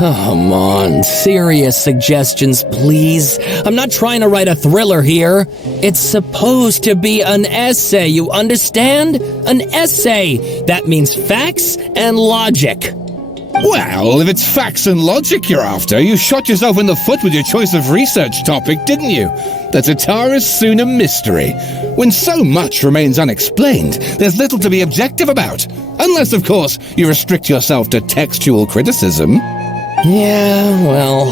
Come on, serious suggestions, please. I'm not trying to write a thriller here. It's supposed to be an essay, you understand? An essay. That means facts and logic. Well, if it's facts and logic you're after, you shot yourself in the foot with your choice of research topic, didn't you? The Tatara Suna mystery. When so much remains unexplained, there's little to be objective about. Unless, of course, you restrict yourself to textual criticism. Yeah, well,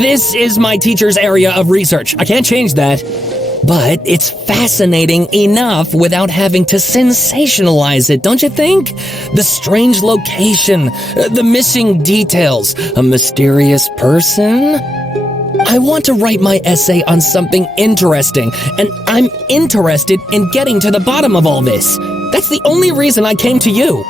this is my teacher's area of research. I can't change that. But it's fascinating enough without having to sensationalize it, don't you think? The strange location, the missing details, a mysterious person. I want to write my essay on something interesting, and I'm interested in getting to the bottom of all this. That's the only reason I came to you.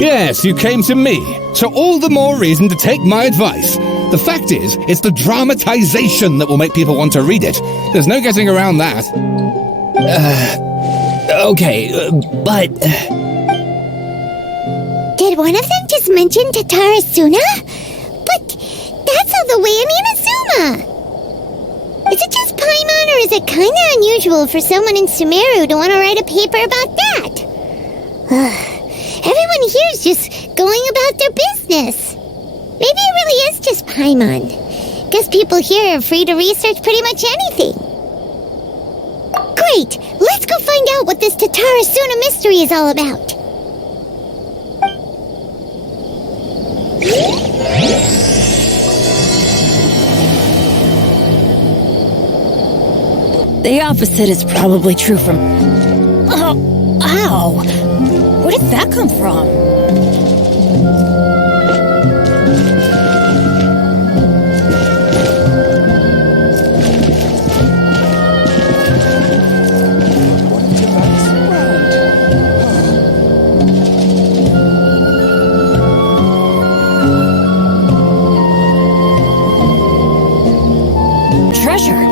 Yes, you came to me, so all the more reason to take my advice. The fact is, it's the dramatization that will make people want to read it. There's no getting around that. Okay, but... Did one of them just mention Tatara Suna? But that's all the way in Inazuma! Is it just Paimon, or is it kinda unusual for someone in Sumeru to want to write a paper about that? Everyone here is just going about their business. Maybe it really is just Paimon. Guess people here are free to research pretty much anything. Great! Let's go find out what this Tatara Suna mystery is all about. The opposite is probably true from... Oh, ow! Where did that come from? Treasure.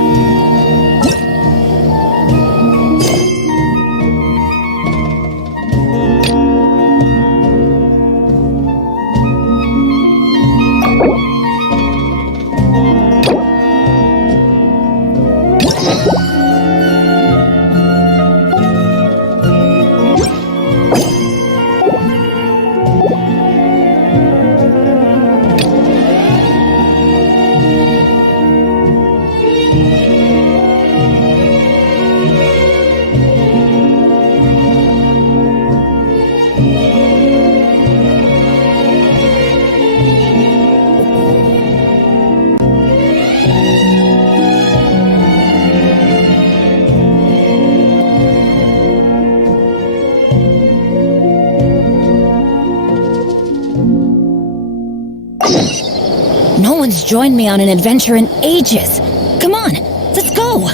No one's joined me on an adventure in ages. Come on, let's go!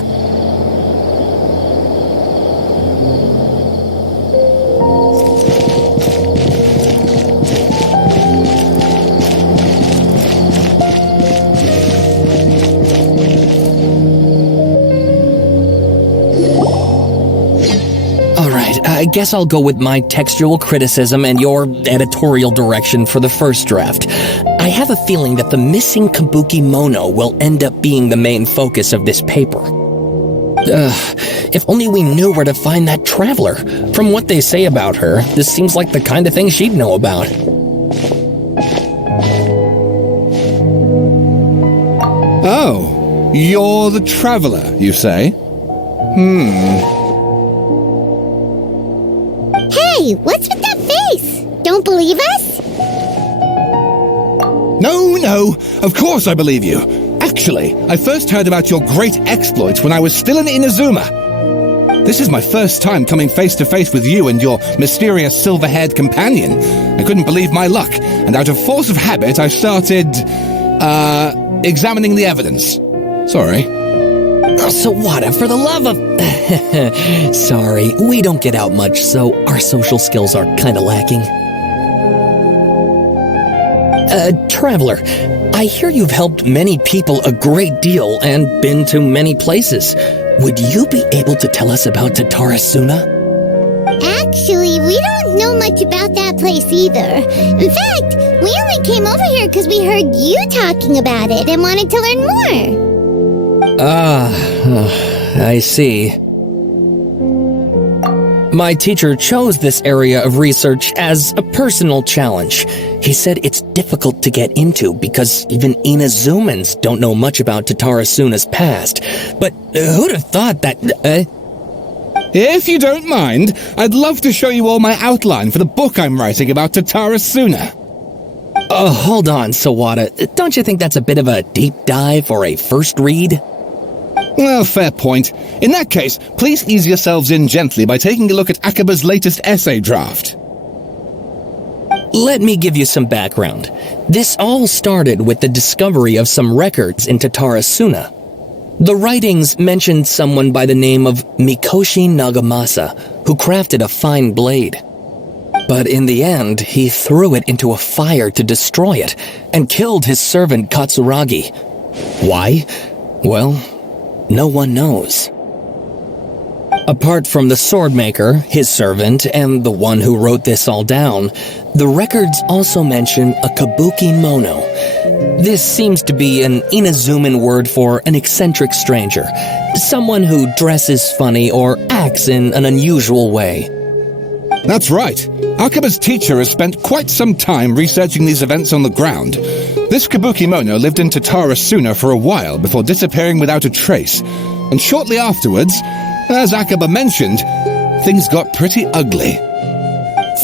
I guess I'll go with my textual criticism and your editorial direction for the first draft. I have a feeling that the missing Kabuki Mono will end up being the main focus of this paper. If only we knew where to find that traveler. From what they say about her, this seems like the kind of thing she'd know about. Oh, you're the traveler, you say? Hey, what's with that face? Don't believe us? No, of course I believe you. Actually, I first heard about your great exploits when I was still in Inazuma. This is my first time coming face to face with you and your mysterious silver-haired companion. I couldn't believe my luck, and out of force of habit, I started, examining the evidence. Sorry. Sawada, for the love of... Sorry, we don't get out much, so our social skills are kinda lacking. Traveler, I hear you've helped many people a great deal and been to many places. Would you be able to tell us about Tatara Suna? Actually, we don't know much about that place either. In fact, we only came over here because we heard you talking about it and wanted to learn more. I see. My teacher chose this area of research as a personal challenge. He said it's difficult to get into because even Inazumans don't know much about Tatarasuna's past. But who'd have thought that... If you don't mind, I'd love to show you all my outline for the book I'm writing about Tatarasuna. Hold on, Sawada. Don't you think that's a bit of a deep dive or a first read? Well, fair point. In that case, please ease yourselves in gently by taking a look at Akaba's latest essay draft. Let me give you some background. This all started with the discovery of some records in Tatarasuna. The writings mentioned someone by the name of Mikoshi Nagamasa, who crafted a fine blade. But in the end, he threw it into a fire to destroy it, and killed his servant Katsuragi. Why? Well, no one knows. Apart from the swordmaker, his servant, and the one who wrote this all down, the records also mention a kabuki mono. This seems to be an Inazuman word for an eccentric stranger, someone who dresses funny or acts in an unusual way. That's right. Akaba's teacher has spent quite some time researching these events on the ground. This kabuki mono lived in Tatarasuna for a while before disappearing without a trace. And shortly afterwards, as Akaba mentioned, things got pretty ugly.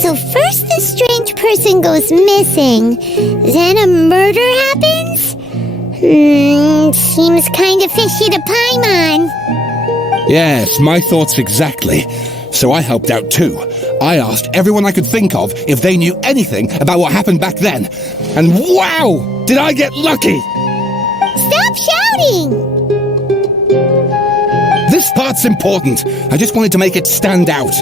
So first this strange person goes missing, then a murder happens? Seems kind of fishy to Paimon. Yes, my thoughts exactly. So I helped out too. I asked everyone I could think of if they knew anything about what happened back then. And wow! Did I get lucky! Stop shouting! This part's important. I just wanted to make it stand out.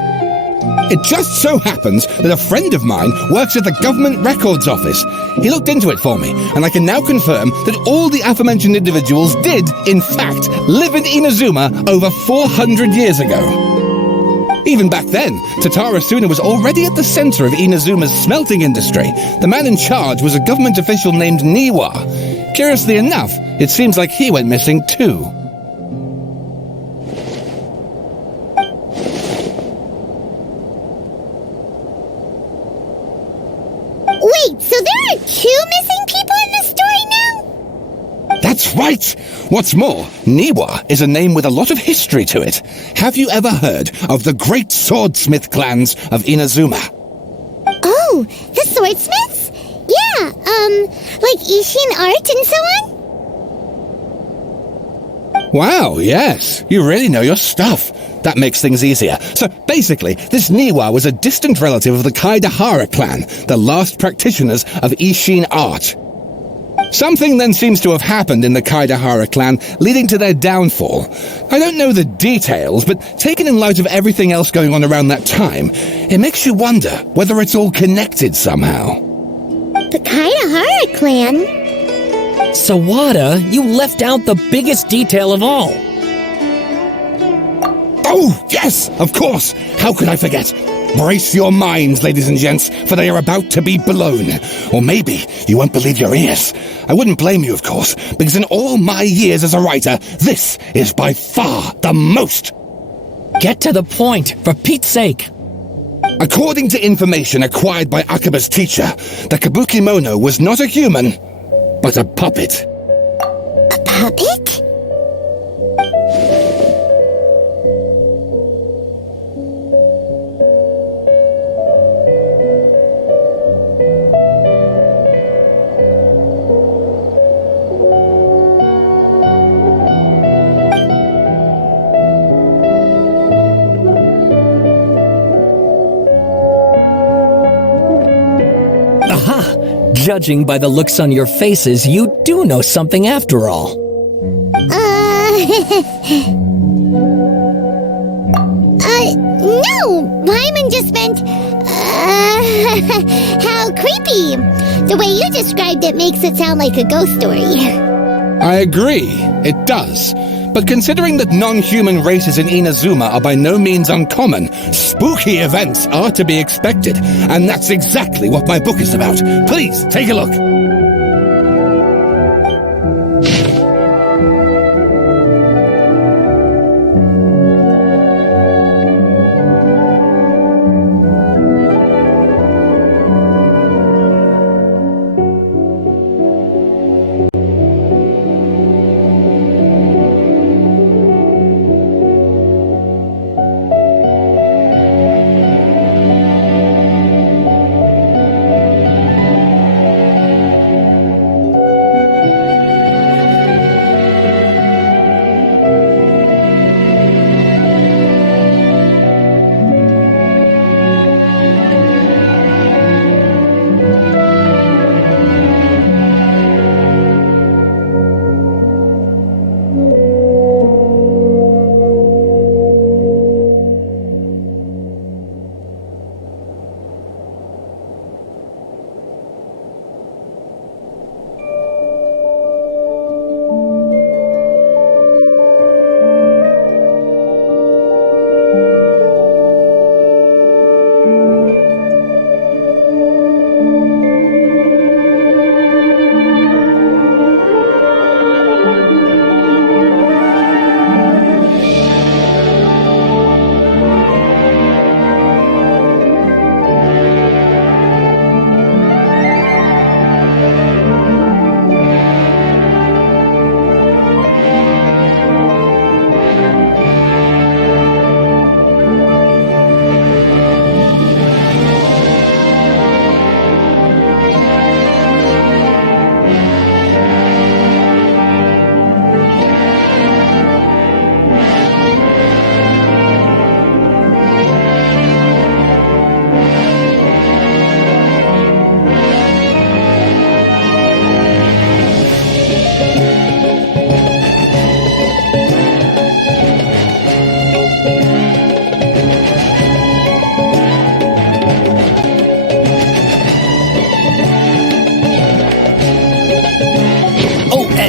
It just so happens that a friend of mine works at the Government Records Office. He looked into it for me, and I can now confirm that all the aforementioned individuals did, in fact, live in Inazuma over 400 years ago. Even back then, Tatarasuna was already at the center of Inazuma's smelting industry. The man in charge was a government official named Niwa. Curiously enough, it seems like he went missing too. Wait, so there are 2 missing people in this story now? That's right! What's more, Niwa is a name with a lot of history to it. Have you ever heard of the great swordsmith clans of Inazuma? Oh, the swordsmiths? Yeah, like Ishin art and so on? Wow, yes. You really know your stuff. That makes things easier. So basically, this Niwa was a distant relative of the Kaidahara clan, the last practitioners of Ishin art. Something then seems to have happened in the Kaidahara clan, leading to their downfall. I don't know the details, but taken in light of everything else going on around that time, it makes you wonder whether it's all connected somehow. The Kaidahara clan? Sawada, you left out the biggest detail of all. Oh, yes, of course. How could I forget? Brace your minds, ladies and gents, for they are about to be blown. Or maybe you won't believe your ears. I wouldn't blame you, of course, because in all my years as a writer, this is by far the most. Get to the point, for Pete's sake. According to information acquired by Akaba's teacher, the kabuki mono was not a human, but a puppet. A puppet? Judging by the looks on your faces, you do know something after all. No! Paimon just meant, how creepy. The way you described it makes it sound like a ghost story. I agree, it does. But considering that non-human races in Inazuma are by no means uncommon, spooky events are to be expected, and that's exactly what my book is about. Please, take a look.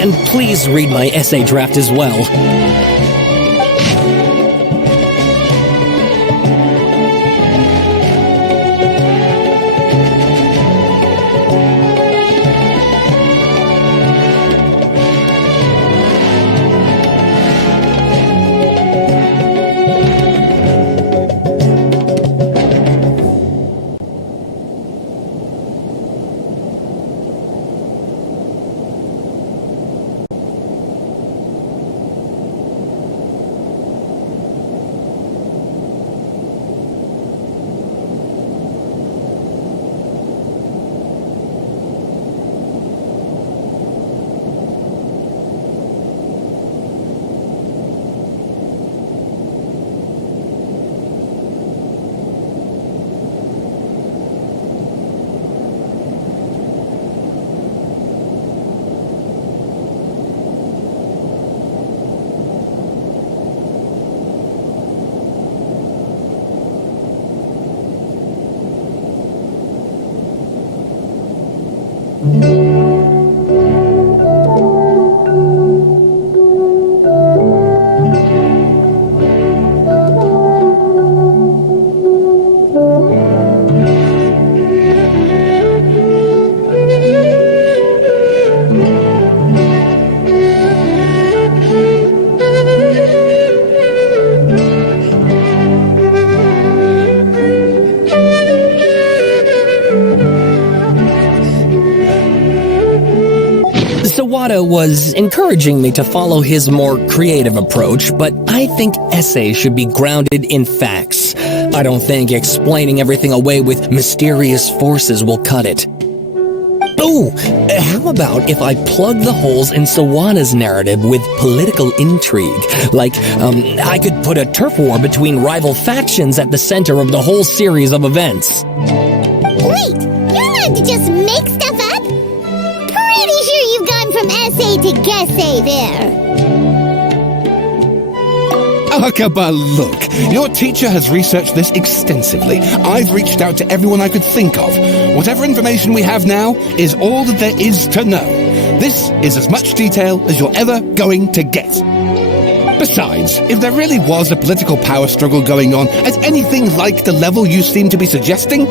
And please read my essay draft as well. Sawada was encouraging me to follow his more creative approach, but I think essays should be grounded in facts. I don't think explaining everything away with mysterious forces will cut it. Oh, how about if I plug the holes in Sawada's narrative with political intrigue? Like, I could put a turf war between rival factions at the center of the whole series of events. Wait, you're allowed to just make stuff up? Pretty sure you've gone from essay to guessay there. Akaba, look, your teacher has researched this extensively. I've reached out to everyone I could think of. Whatever information we have now is all that there is to know. This is as much detail as you're ever going to get. Besides, if there really was a political power struggle going on at anything like the level you seem to be suggesting,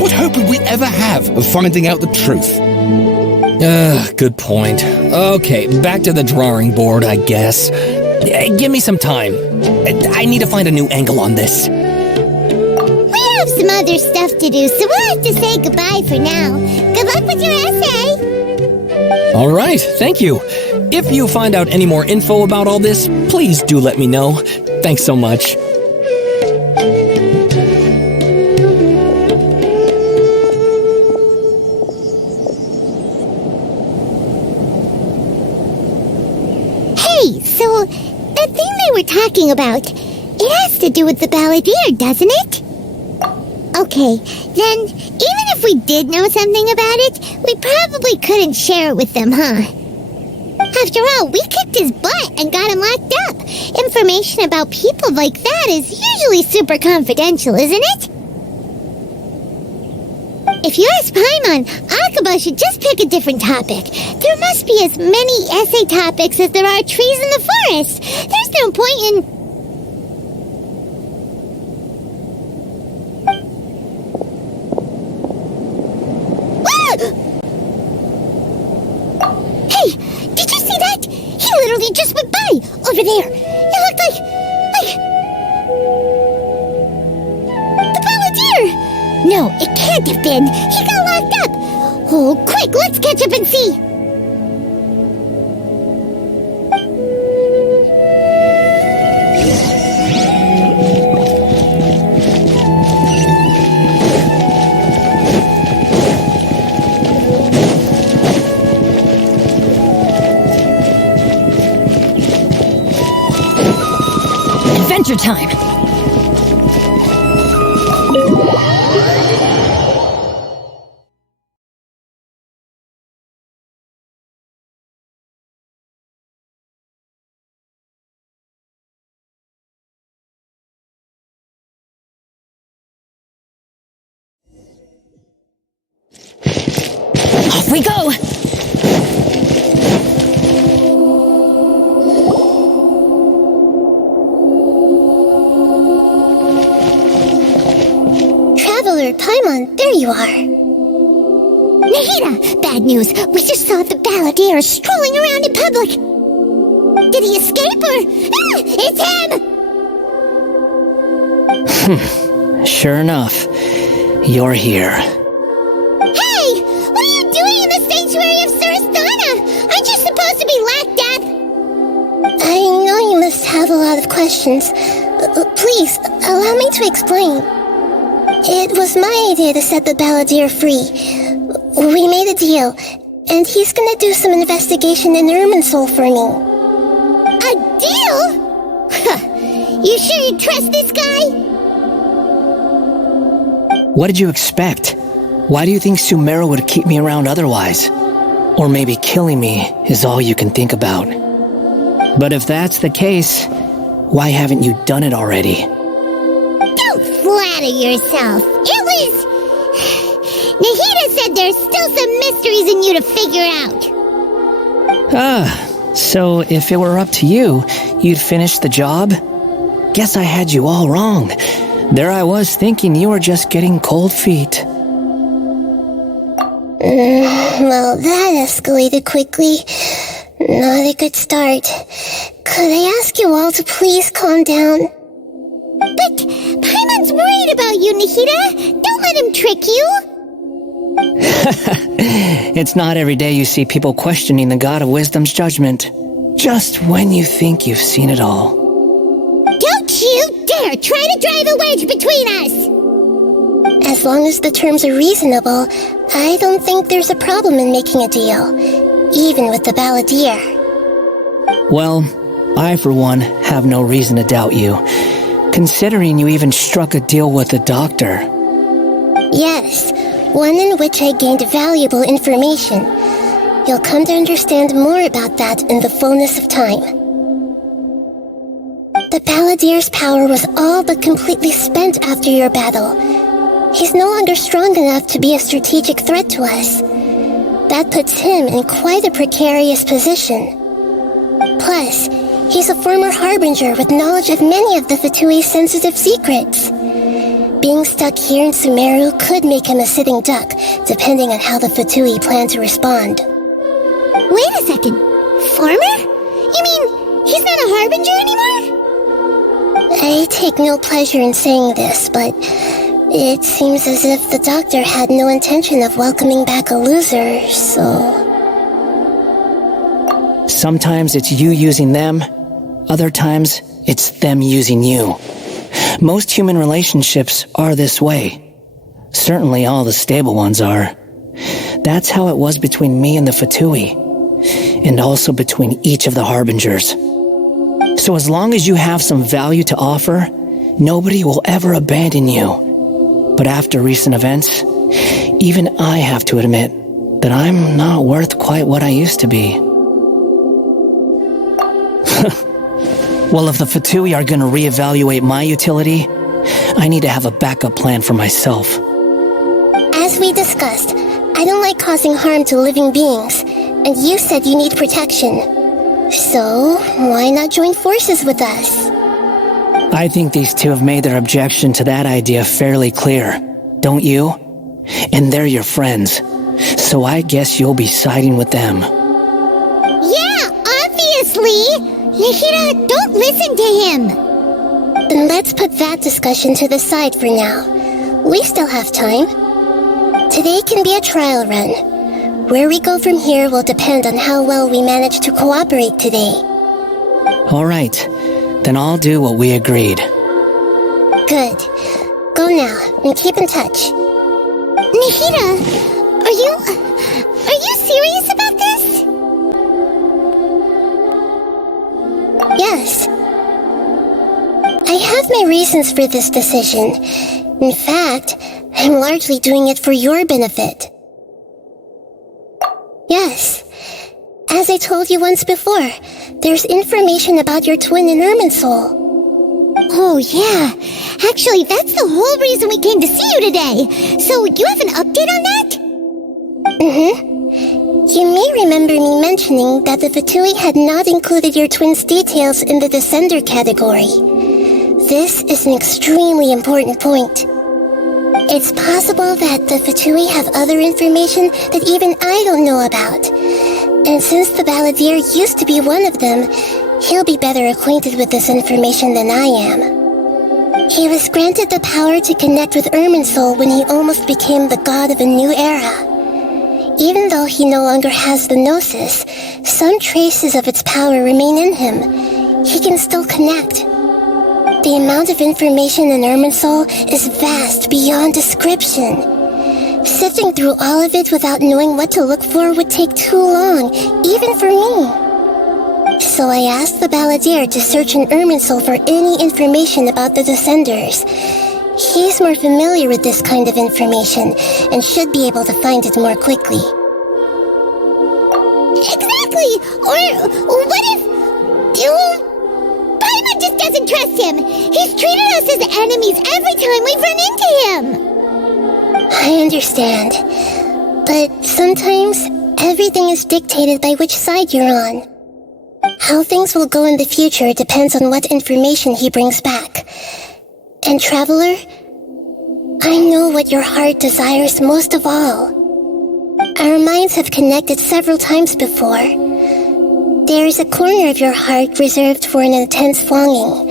what hope would we ever have of finding out the truth? Good point. Okay, back to the drawing board, I guess. Give me some time. I need to find a new angle on this. We have some other stuff to do, so we'll have to say goodbye for now. Good luck with your essay! All right, thank you. If you find out any more info about all this, please do let me know. Thanks so much. Hey, so that thing they were talking about, it has to do with the balladeer, doesn't it? Okay, then even if we did know something about it, we probably couldn't share it with them, huh? After all, we kicked his butt and got him locked up. Information about people like that is usually super confidential, isn't it? If you ask Paimon, Akaba should just pick a different topic. There must be as many essay topics as there are trees in the forest. There's no point in... Hey, did you see that? He literally just went by over there. It looked like the balladeer. No, it can't have been. He got locked up. Oh, quick, let's catch up and see. Adventure time! Off we go! Traveler, Paimon, there you are. Nahida! Bad news! We just saw the balladeer strolling around in public! Did he escape or... Ah! It's him! Sure enough, you're here. Hey! What are you doing in the sanctuary of Surasthana? Aren't you supposed to be locked up? I know you must have a lot of questions. Please, allow me to explain. It was my idea to set the balladeer free. We made a deal, and he's gonna do some investigation in Irminsul for me. A deal? Huh. You sure you trust this guy? What did you expect? Why do you think Sumeru would keep me around otherwise? Or maybe killing me is all you can think about. But if that's the case, why haven't you done it already? Don't flatter yourself. It was... Nahida said there's still some mysteries in you to figure out. So if it were up to you, you'd finish the job? Guess I had you all wrong. There I was thinking you were just getting cold feet. Well, that escalated quickly. Not a good start. Could I ask you all to please calm down? But Paimon's worried about you, Nahida. Don't let him trick you. It's not every day you see people questioning the God of Wisdom's judgment. Just when you think you've seen it all. Don't you dare try to drive a wedge between us! As long as the terms are reasonable, I don't think there's a problem in making a deal, even with the balladeer. Well, I for one have no reason to doubt you, considering you even struck a deal with the doctor. Yes, one in which I gained valuable information. You'll come to understand more about that in the fullness of time. The balladeer's power was all but completely spent after your battle. He's no longer strong enough to be a strategic threat to us. That puts him in quite a precarious position. Plus, He's a former harbinger with knowledge of many of the Fatui's sensitive secrets. Being stuck here in Sumeru could make him a sitting duck, depending on how the Fatui plan to respond. Wait a second. Former? You mean he's not a harbinger anymore? I take no pleasure in saying this, but it seems as if the doctor had no intention of welcoming back a loser, so... Sometimes it's you using them, other times it's them using you. Most human relationships are this way. Certainly all the stable ones are. That's how it was between me and the Fatui, and also between each of the harbingers. So as long as you have some value to offer, nobody will ever abandon you. But after recent events, even I have to admit that I'm not worth quite what I used to be. Well, if the Fatui are going to reevaluate my utility, I need to have a backup plan for myself. As we discussed, I don't like causing harm to living beings, and you said you need protection. So, why not join forces with us? I think these two have made their objection to that idea fairly clear, don't you? And they're your friends, so I guess you'll be siding with them. Yeah, obviously! Nihira, don't listen to him! Then let's put that discussion to the side for now. We still have time. Today can be a trial run. Where we go from here will depend on how well we manage to cooperate today. All right, then I'll do what we agreed. Good. Go now, and keep in touch. Nihira, are you serious about this? Yes. I have my reasons for this decision. In fact, I'm largely doing it for your benefit. Yes. As I told you once before, there's information about your twin in Irminsul. Oh, yeah. Actually, that's the whole reason we came to see you today. So, you have an update on that? Mm-hmm. You may remember me mentioning that the Fatui had not included your twin's details in the Descender category. This is an extremely important point. It's possible that the Fatui have other information that even I don't know about. And since the Balladeer used to be one of them, he'll be better acquainted with this information than I am. He was granted the power to connect with Irminsul when he almost became the god of a new era. Even though he no longer has the Gnosis, some traces of its power remain in him. He can still connect. The amount of information in Irminsul is vast beyond description. Sifting through all of it without knowing what to look for would take too long, even for me. So I asked the Balladeer to search in Irminsul for any information about the Descenders. He's more familiar with this kind of information and should be able to find it more quickly. Exactly! Or what if... Paimon just doesn't trust him! He's treated us as enemies every time we've run into him! I understand. But sometimes, everything is dictated by which side you're on. How things will go in the future depends on what information he brings back. And Traveler, I know what your heart desires most of all. Our minds have connected several times before. There is a corner of your heart reserved for an intense longing,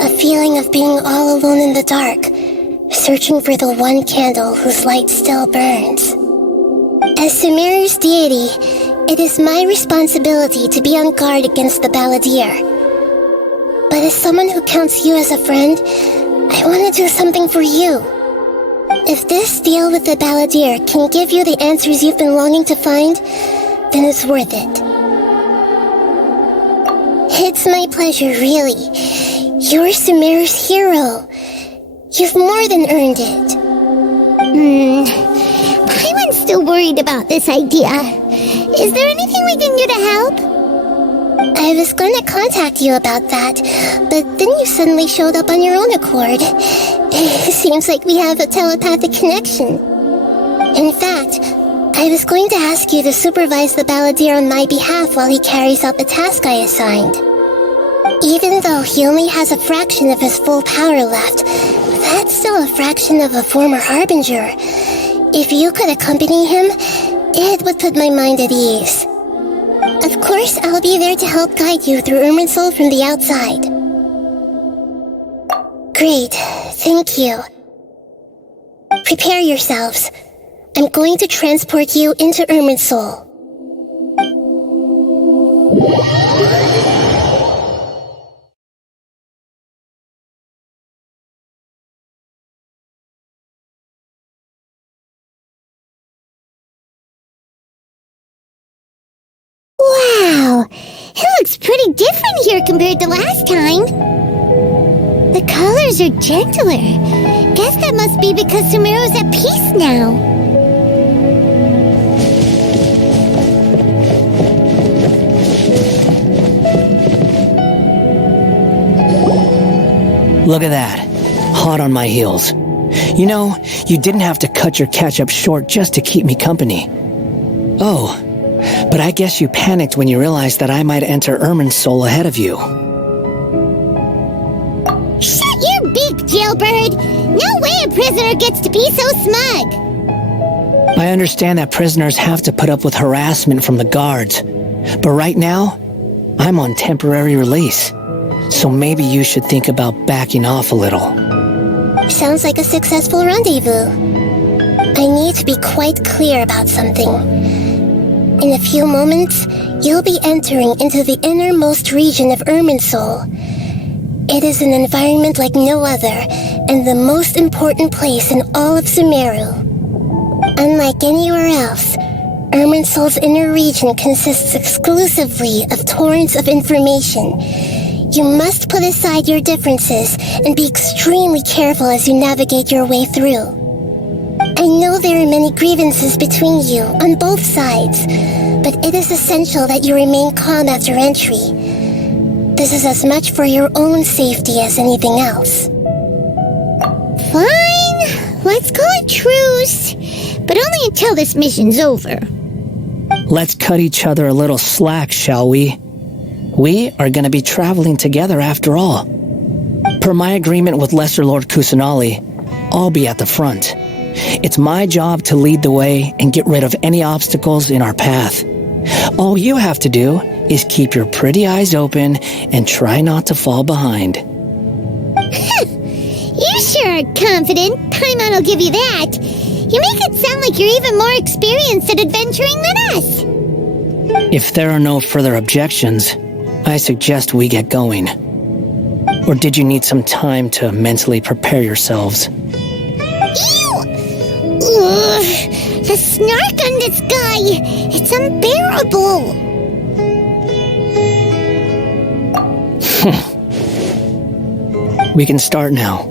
a feeling of being all alone in the dark, searching for the one candle whose light still burns. As Sumeru's deity, it is my responsibility to be on guard against the Balladeer. But as someone who counts you as a friend, I want to do something for you. If this deal with the Balladeer can give you the answers you've been longing to find, then it's worth it. It's my pleasure, really. You're Sumeru's hero. You've more than earned it. Paimon's still worried about this idea. Is there anything we can do to help? I was going to contact you about that, but then you suddenly showed up on your own accord. It seems like we have a telepathic connection. In fact, I was going to ask you to supervise the Balladeer on my behalf while he carries out the task I assigned. Even though he only has a fraction of his full power left, that's still a fraction of a former Harbinger. If you could accompany him, it would put my mind at ease. Of course, I'll be there to help guide you through Irminsul from the outside. Great, thank you. Prepare yourselves. I'm going to transport you into Irminsul. Wow, it looks pretty different here compared to last time. The colors are gentler. Guess that must be because Sumeru's at peace now. Look at that. Hot on my heels. You know, you didn't have to cut your catch-up short just to keep me company. Oh, but I guess you panicked when you realized that I might enter Irminsul ahead of you. Shut your beak, jailbird! No way a prisoner gets to be so smug! I understand that prisoners have to put up with harassment from the guards, but right now, I'm on temporary release, so maybe you should think about backing off a little. Sounds like a successful rendezvous. I need to be quite clear about something. In a few moments, you'll be entering into the innermost region of Irminsul. It is an environment like no other, and the most important place in all of Sumeru. Unlike anywhere else, Irminsul's inner region consists exclusively of torrents of information. You must put aside your differences and be extremely careful as you navigate your way through. I know there are many grievances between you on both sides, but it is essential that you remain calm after entry. This is as much for your own safety as anything else. Fine, let's call it truce, but only until this mission's over. Let's cut each other a little slack, shall we? We are going to be traveling together after all. Per my agreement with Lesser Lord Kusanali, I'll be at the front. It's my job to lead the way and get rid of any obstacles in our path. All you have to do is keep your pretty eyes open and try not to fall behind. You sure are confident. Paimon will give you that. You make it sound like you're even more experienced at adventuring than us. If there are no further objections, I suggest we get going. Or did you need some time to mentally prepare yourselves? Ew! Ugh, the snark on this guy! It's unbearable! We can start now.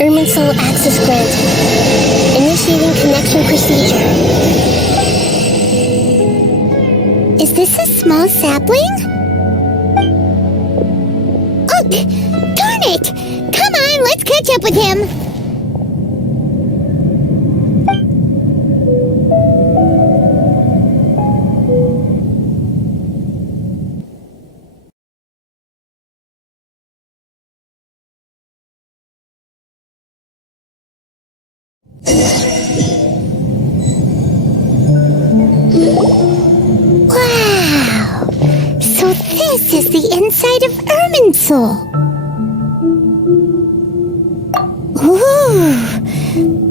Irminsul access granted. Initiating connection procedure. Is this a small sapling? Ugh! Darn it! Come on, let's catch up with him! Wow! So this is the inside of Irminsul. Ooh!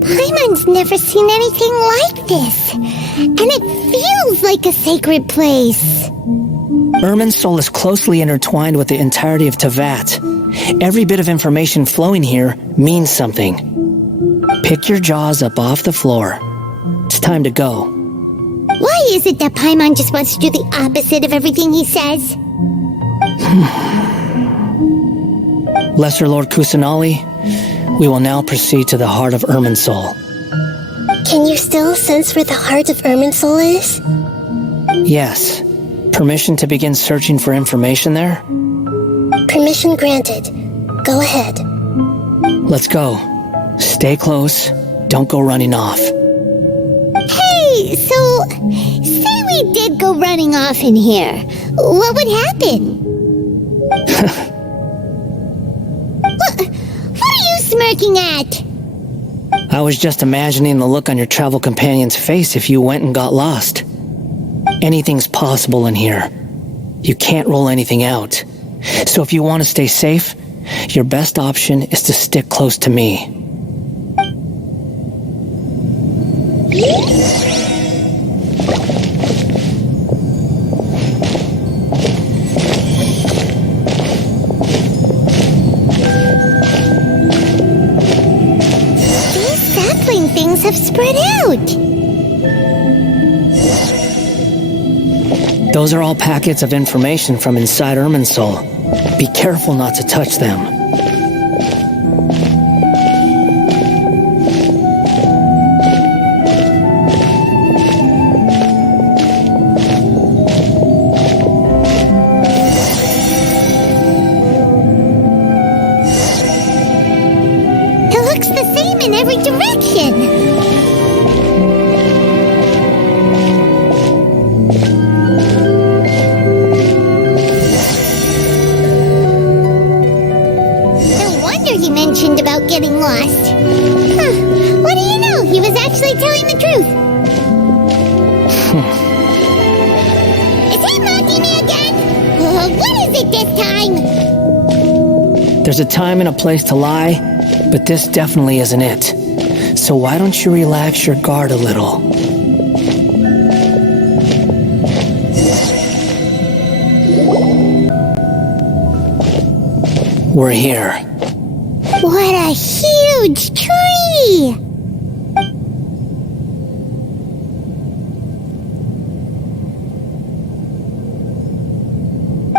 Paimon's never seen anything like this. And it feels like a sacred place. Irminsul is closely intertwined with the entirety of Tevat. Every bit of information flowing here means something. Pick your jaws up off the floor. It's time to go. Why is it that Paimon just wants to do the opposite of everything he says? Lesser Lord Kusanali, we will now proceed to the heart of Irminsul. Can you still sense where the heart of Irminsul is? Yes. Permission to begin searching for information there? Permission granted. Go ahead. Let's go. Stay close. Don't go running off. Hey, so, say we did go running off in here. What would happen? What are you smirking at? I was just imagining the look on your travel companion's face if you went and got lost. Anything's possible in here. You can't rule anything out. So if you want to stay safe, your best option is to stick close to me. These sapling things have spread out. Those are all packets of information from inside Irminsul. Be careful not to touch them. It looks the same in every direction. He mentioned about getting lost. Huh. What do you know? He was actually telling the truth. Is he mocking me again? What is it this time? There's a time and a place to lie, but this definitely isn't it. So why don't you relax your guard a little? We're here. What a huge tree!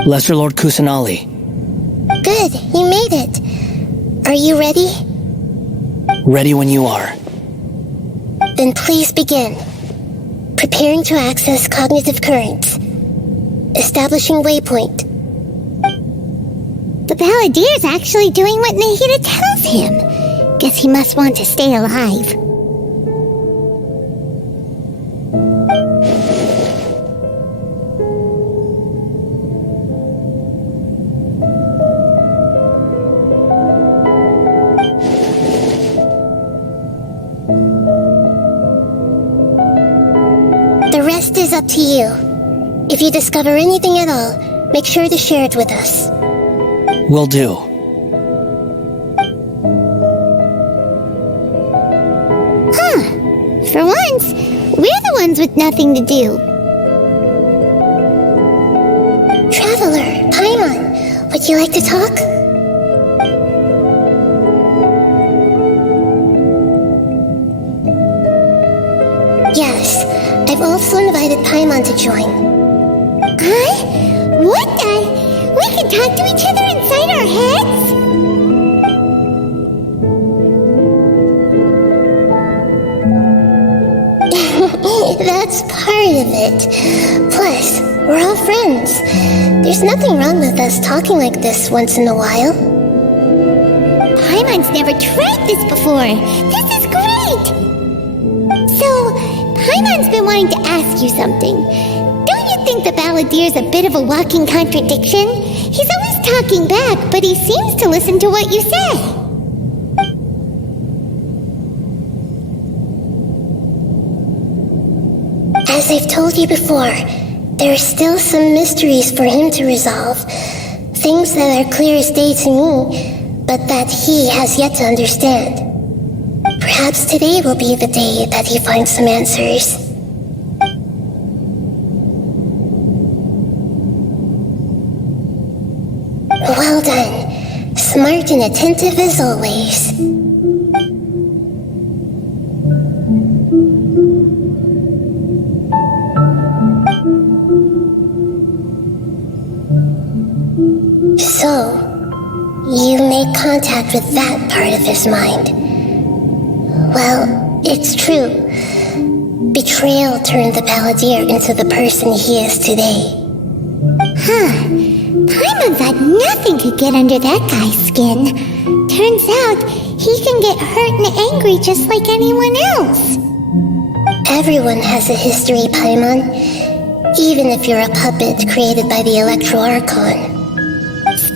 Lesser Lord Kusanali. Good, you made it. Are you ready? Ready when you are. Then please begin. Preparing to access cognitive currents. Establishing waypoint. The Balladeer's actually doing what Nahida tells him. Guess he must want to stay alive. The rest is up to you. If you discover anything at all, make sure to share it with us. Will do. Huh. For once, we're the ones with nothing to do. Traveler, Paimon, would you like to talk? Yes, I've also invited Paimon to join. Huh? What the? We can talk to each other inside our heads? That's part of it. Plus, we're all friends. There's nothing wrong with us talking like this once in a while. Paimon's never tried this before. This is great! So, Paimon's been wanting to ask you something. Don't you think the Balladeer's a bit of a walking contradiction? He's always talking back, but he seems to listen to what you say. As I've told you before, there are still some mysteries for him to resolve. Things that are clear as day to me, but that he has yet to understand. Perhaps today will be the day that he finds some answers. Well done. Smart and attentive as always. So, you made contact with that part of his mind. Well, it's true. Betrayal turned the Balladeer into the person he is today. Huh. Paimon thought nothing could get under that guy's skin. Turns out, he can get hurt and angry just like anyone else. Everyone has a history, Paimon. Even if you're a puppet created by the Electro Archon.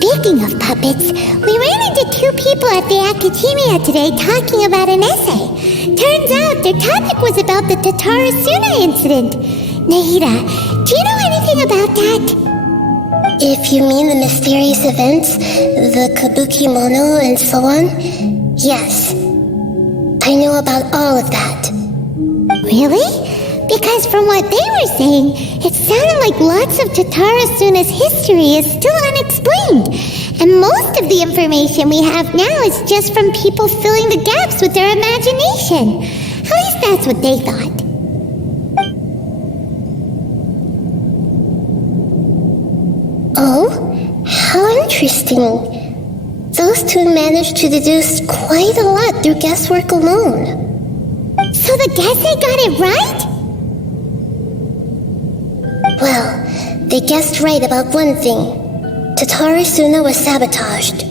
Speaking of puppets, we ran into two people at the Academia today talking about an essay. Turns out their topic was about the Tatarasuna incident. Nahida, do you know anything about that? If you mean the mysterious events, the Kabukimono and so on, yes. I know about all of that. Really? Because from what they were saying, it sounded like lots of Tatarasuna's history is still unexplained. And most of the information we have now is just from people filling the gaps with their imagination. At least that's what they thought. Oh, how interesting. Those two managed to deduce quite a lot through guesswork alone. So the Gesse got it right? Well, they guessed right about one thing. Tatarasuna was sabotaged.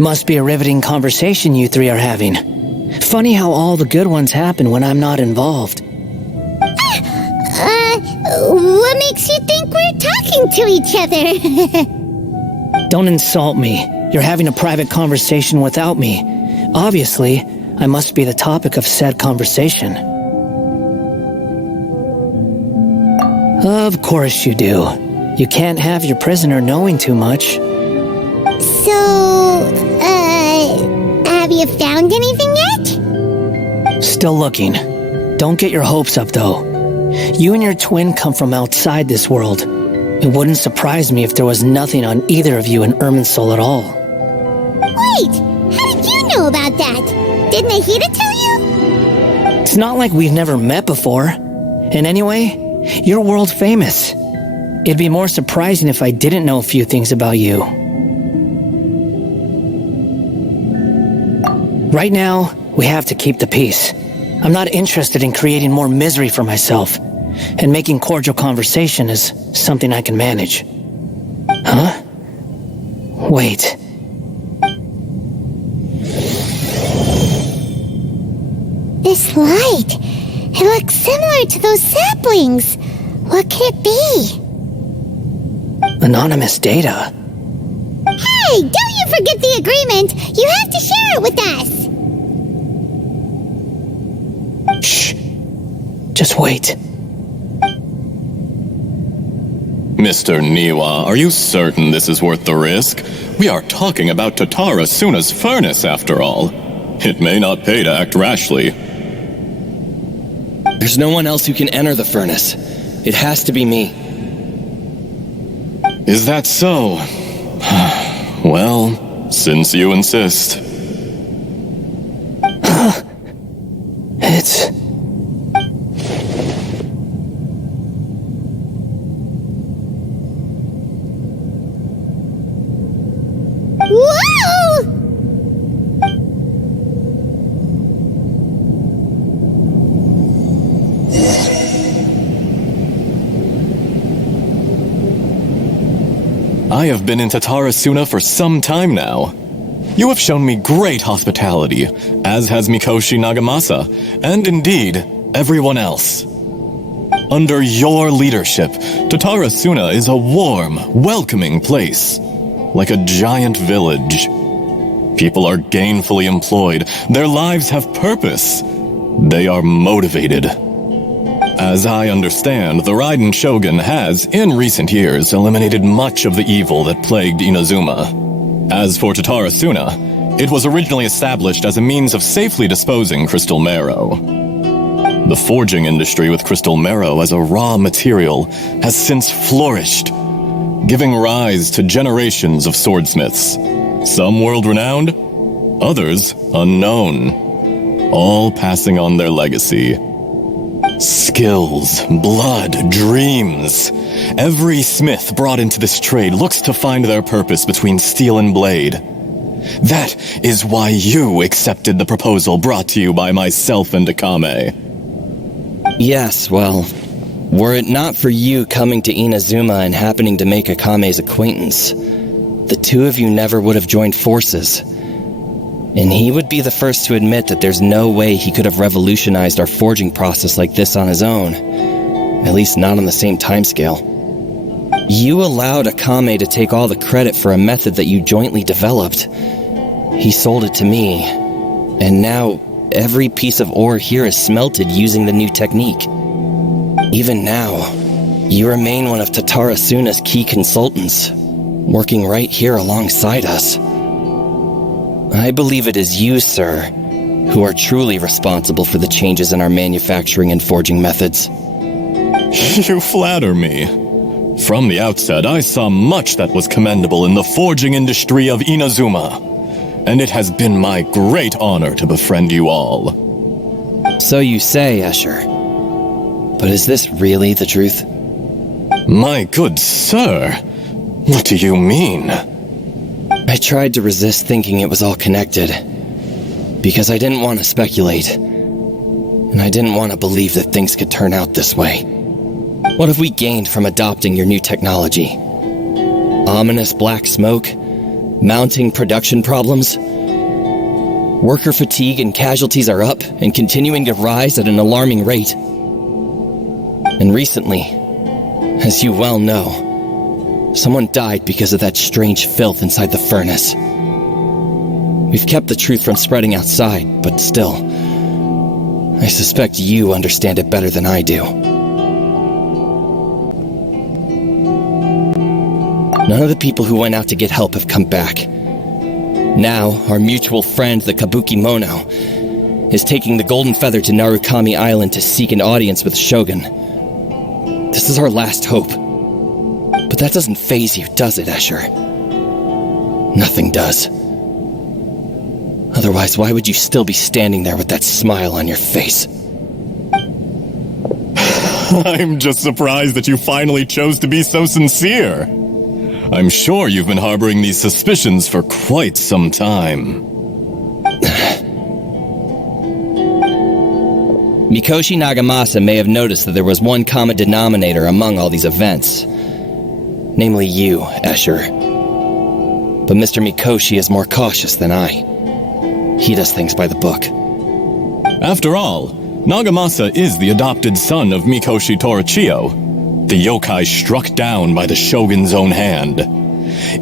Must be a riveting conversation you three are having. Funny how all the good ones happen when I'm not involved. What makes you think we're talking to each other? Don't insult me. You're having a private conversation without me. Obviously, I must be the topic of said conversation. Of course you do. You can't have your prisoner knowing too much. So, have you found anything yet? Still looking. Don't get your hopes up, though. You and your twin come from outside this world. It wouldn't surprise me if there was nothing on either of you in Irminsul at all. Wait! How did you know about that? Did Nahida tell you? It's not like we've never met before. And anyway, you're world famous. It'd be more surprising if I didn't know a few things about you. Right now, we have to keep the peace. I'm not interested in creating more misery for myself, and making cordial conversation is something I can manage. Huh? Wait. This light, it looks similar to those saplings. What could it be? Anonymous data. Hey, don't you forget the agreement! You have to share it with us! Shh. Just wait. Mr. Niwa, are you certain this is worth the risk? We are talking about Tatarasuna's furnace, after all. It may not pay to act rashly. There's no one else who can enter the furnace. It has to be me. Is that so? Well, since you insist. It's... Whoa! I have been in Tatarasuna for some time now. You have shown me great hospitality, as has Mikoshi Nagamasa, and indeed, everyone else. Under your leadership, Tatarasuna is a warm, welcoming place, like a giant village. People are gainfully employed, their lives have purpose, they are motivated. As I understand, the Raiden Shogun has, in recent years, eliminated much of the evil that plagued Inazuma. As for Tatarasuna, it was originally established as a means of safely disposing crystal marrow. The forging industry with crystal marrow as a raw material has since flourished, giving rise to generations of swordsmiths, some world-renowned, others unknown, all passing on their legacy. Skills, blood, dreams. Every smith brought into this trade looks to find their purpose between steel and blade. That is why you accepted the proposal brought to you by myself and Akame. Yes, well, were it not for you coming to Inazuma and happening to make Akame's acquaintance, the two of you never would have joined forces. And he would be the first to admit that there's no way he could have revolutionized our forging process like this on his own. At least not on the same timescale. You allowed Akame to take all the credit for a method that you jointly developed. He sold it to me, and now every piece of ore here is smelted using the new technique. Even now, you remain one of Tatara Suna's key consultants, working right here alongside us. I believe it is you, sir, who are truly responsible for the changes in our manufacturing and forging methods. You flatter me. From the outset, I saw much that was commendable in the forging industry of Inazuma, and it has been my great honor to befriend you all. So you say, Escher. But is this really the truth? My good sir, what do you mean? I tried to resist thinking it was all connected, because I didn't want to speculate, and I didn't want to believe that things could turn out this way. What have we gained from adopting your new technology? Ominous black smoke? Mounting production problems? Worker fatigue and casualties are up and continuing to rise at an alarming rate. And recently, as you well know, someone died because of that strange filth inside the furnace. We've kept the truth from spreading outside, but still, I suspect you understand it better than I do. None of the people who went out to get help have come back. Now, our mutual friend, the Kabuki Mono, is taking the Golden Feather to Narukami Island to seek an audience with Shogun. This is our last hope. But that doesn't faze you, does it, Escher? Nothing does. Otherwise, why would you still be standing there with that smile on your face? I'm just surprised that you finally chose to be so sincere. I'm sure you've been harboring these suspicions for quite some time. Mikoshi Nagamasa may have noticed that there was one common denominator among all these events. Namely you, Escher. But Mr. Mikoshi is more cautious than I. He does things by the book. After all, Nagamasa is the adopted son of Mikoshi Torichio, the yokai struck down by the Shogun's own hand.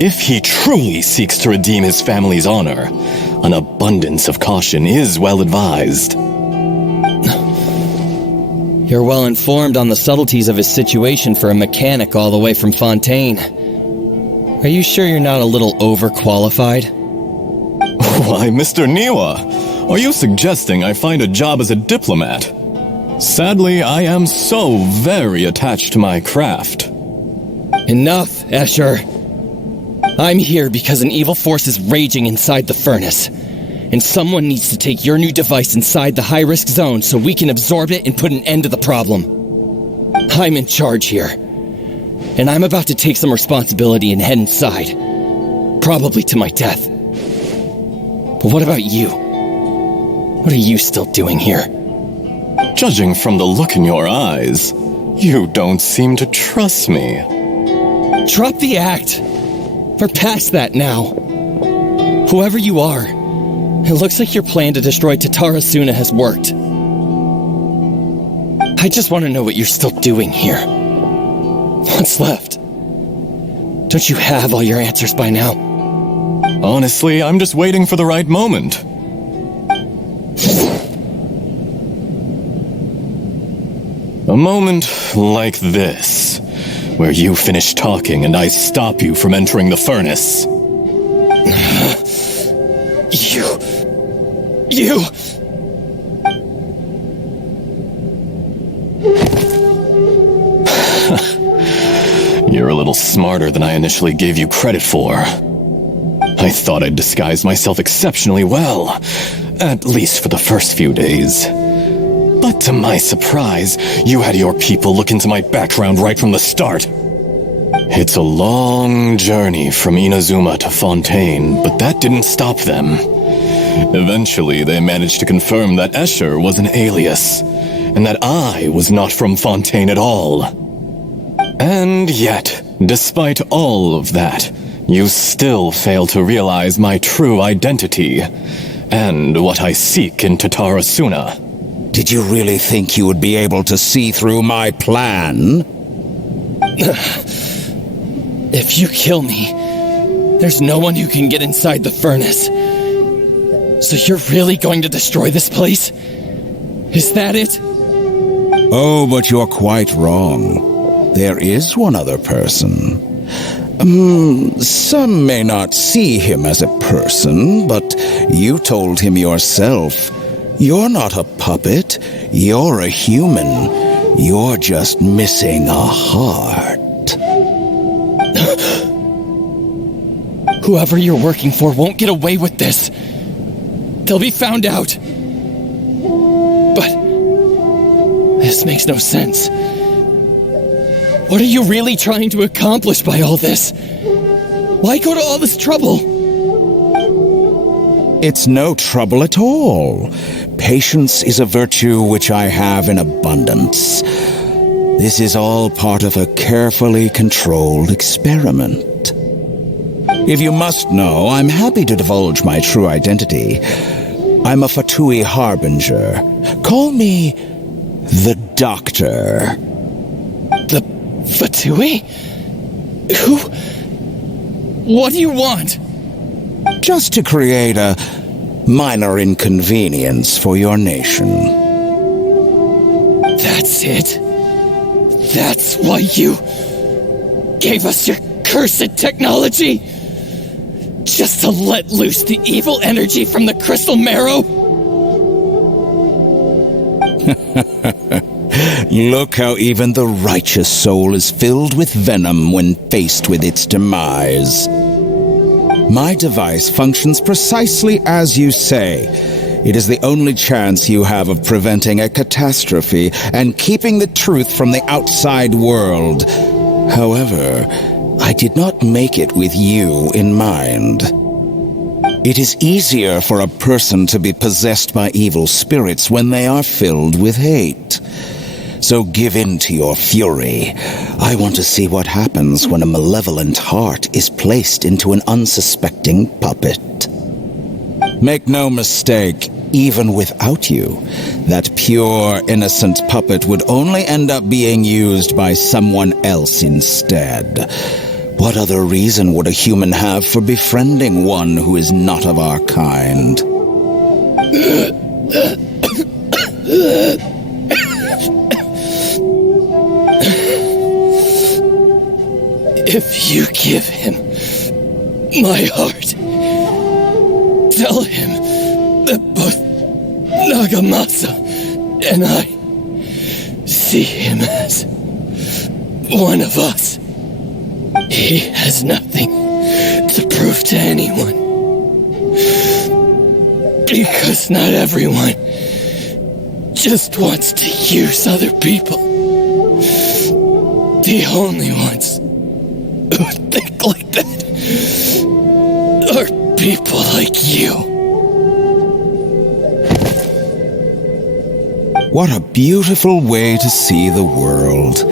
If he truly seeks to redeem his family's honor, an abundance of caution is well advised. You're well informed on the subtleties of his situation for a mechanic all the way from Fontaine. Are you sure you're not a little overqualified? Why, Mr. Niwa, are you suggesting I find a job as a diplomat? Sadly, I am so very attached to my craft. Enough, Escher. I'm here because an evil force is raging inside the furnace, and someone needs to take your new device inside the high-risk zone so we can absorb it and put an end to the problem. I'm in charge here, and I'm about to take some responsibility and head inside, probably to my death. But what about you? What are you still doing here? Judging from the look in your eyes, you don't seem to trust me. Drop the act. We're past that now. Whoever you are, it looks like your plan to destroy Tatara Suna has worked. I just want to know what you're still doing here. What's left? Don't you have all your answers by now? Honestly, I'm just waiting for the right moment. A moment like this, where you finish talking and I stop you from entering the furnace. You... You're a little smarter than I initially gave you credit for. I thought I'd disguised myself exceptionally well, at least for the first few days. But to my surprise, you had your people look into my background right from the start. It's a long journey from Inazuma to Fontaine, but that didn't stop them. Eventually, they managed to confirm that Escher was an alias, and that I was not from Fontaine at all. And yet, despite all of that, you still fail to realize my true identity, and what I seek in Tatara Suna. Did you really think you would be able to see through my plan? If you kill me, there's no one who can get inside the furnace. So you're really going to destroy this place? Is that it? Oh, but you're quite wrong. There is one other person. Some may not see him as a person, but you told him yourself. You're not a puppet. You're a human. You're just missing a heart. Whoever you're working for won't get away with this. They'll be found out. But this makes no sense. What are you really trying to accomplish by all this? Why go to all this trouble? It's no trouble at all. Patience is a virtue which I have in abundance. This is all part of a carefully controlled experiment. If you must know, I'm happy to divulge my true identity. I'm a Fatui Harbinger. Call me the Doctor. The Fatui? Who? What do you want? Just to create a minor inconvenience for your nation. That's it? That's why you gave us your cursed technology? Just to let loose the evil energy from the crystal marrow? Look how even the righteous soul is filled with venom when faced with its demise. My device functions precisely as you say. It is the only chance you have of preventing a catastrophe and keeping the truth from the outside world. However, I did not make it with you in mind. It is easier for a person to be possessed by evil spirits when they are filled with hate. So give in to your fury. I want to see what happens when a malevolent heart is placed into an unsuspecting puppet. Make no mistake, even without you, that pure, innocent puppet would only end up being used by someone else instead. What other reason would a human have for befriending one who is not of our kind? If you give him my heart, tell him that both Nagamasa and I see him as one of us. He has nothing to prove to anyone. Because not everyone just wants to use other people. The only ones who think like that are people like you. What a beautiful way to see the world.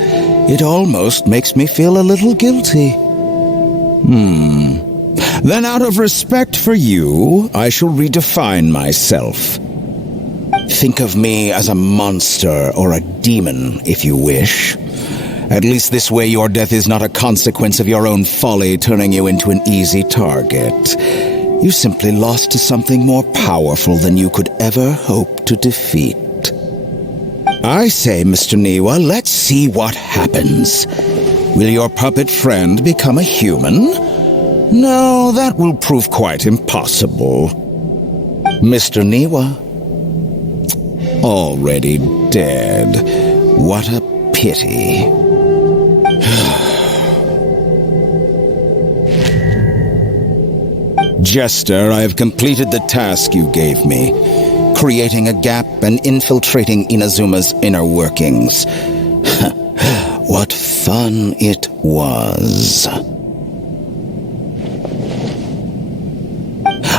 It almost makes me feel a little guilty. Then out of respect for you, I shall redefine myself. Think of me as a monster or a demon, if you wish. At least this way your death is not a consequence of your own folly turning you into an easy target. You simply lost to something more powerful than you could ever hope to defeat. I say, Mr. Niwa, let's see what happens. Will your puppet friend become a human? No, that will prove quite impossible. Mr. Niwa? Already dead. What a pity. Jester, I have completed the task you gave me. Creating a gap and infiltrating Inazuma's inner workings. What fun it was.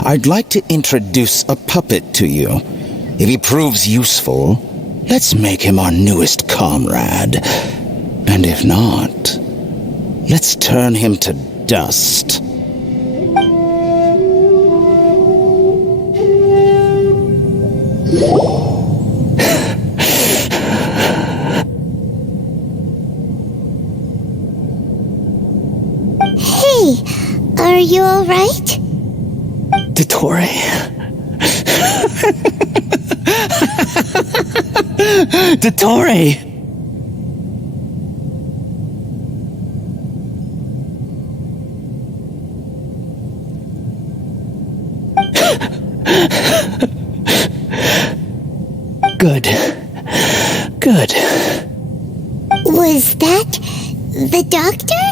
I'd like to introduce a puppet to you. If he proves useful, let's make him our newest comrade. And if not, let's turn him to dust. all right? Dottore? Dottore! Good. Good. Was that the doctor?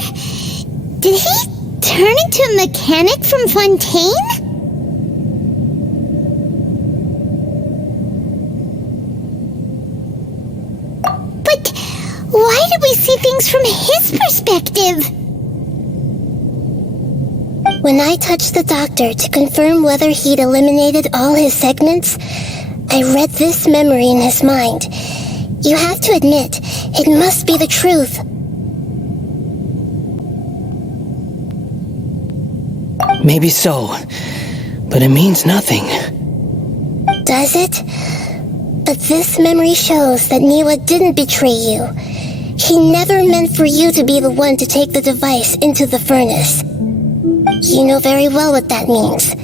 Did he turn into a mechanic from Fontaine? But why did we see things from his perspective? When I touched the doctor to confirm whether he'd eliminated all his segments, I read this memory in his mind. You have to admit, it must be the truth. Maybe so, but it means nothing. Does it? But this memory shows that Niwa didn't betray you. He never meant for you to be the one to take the device into the furnace. You know very well what that means,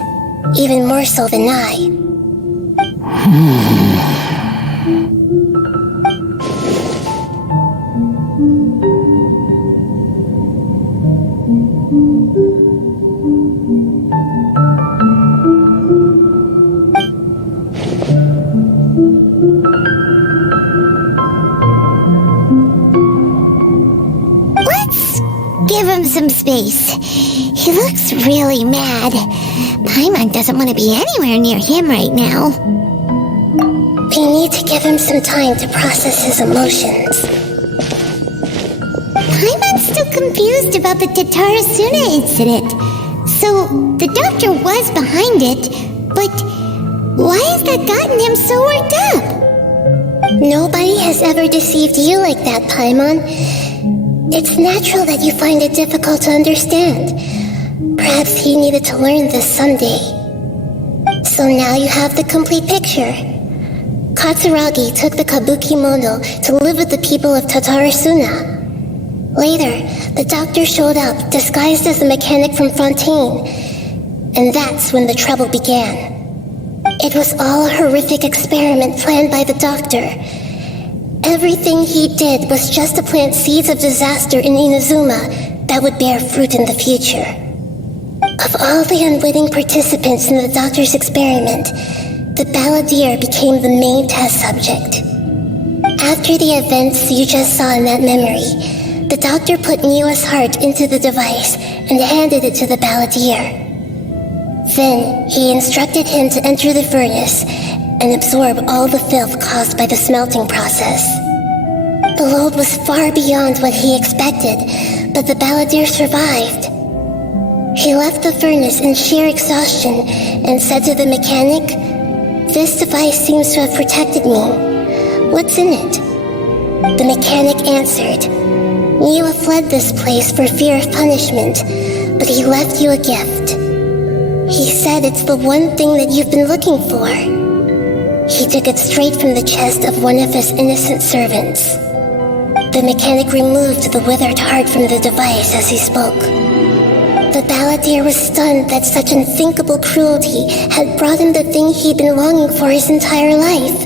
even more so than I. Let's give him some space. He looks really mad. Paimon doesn't want to be anywhere near him right now. We need to give him some time to process his emotions. Paimon's still confused about the Tatarasuna incident. So, the doctor was behind it, but why has that gotten him so worked up? Nobody has ever deceived you like that, Paimon. It's natural that you find it difficult to understand. Perhaps he needed to learn this someday. So now you have the complete picture. Katsuragi took the kabuki mono to live with the people of Tatarasuna. Later, the doctor showed up disguised as a mechanic from Fontaine, and that's when the trouble began. It was all a horrific experiment planned by the doctor. Everything he did was just to plant seeds of disaster in Inazuma that would bear fruit in the future. Of all the unwitting participants in the doctor's experiment, the balladeer became the main test subject. After the events you just saw in that memory, the doctor put Niwa's heart into the device and handed it to the balladeer. Then he instructed him to enter the furnace and absorb all the filth caused by the smelting process. The load was far beyond what he expected, but the balladeer survived. He left the furnace in sheer exhaustion and said to the mechanic, "This device seems to have protected me. What's in it?" The mechanic answered, "Niwa fled this place for fear of punishment, but he left you a gift. He said it's the one thing that you've been looking for." He took it straight from the chest of one of his innocent servants. The mechanic removed the withered heart from the device as he spoke. The balladeer was stunned that such unthinkable cruelty had brought him the thing he'd been longing for his entire life.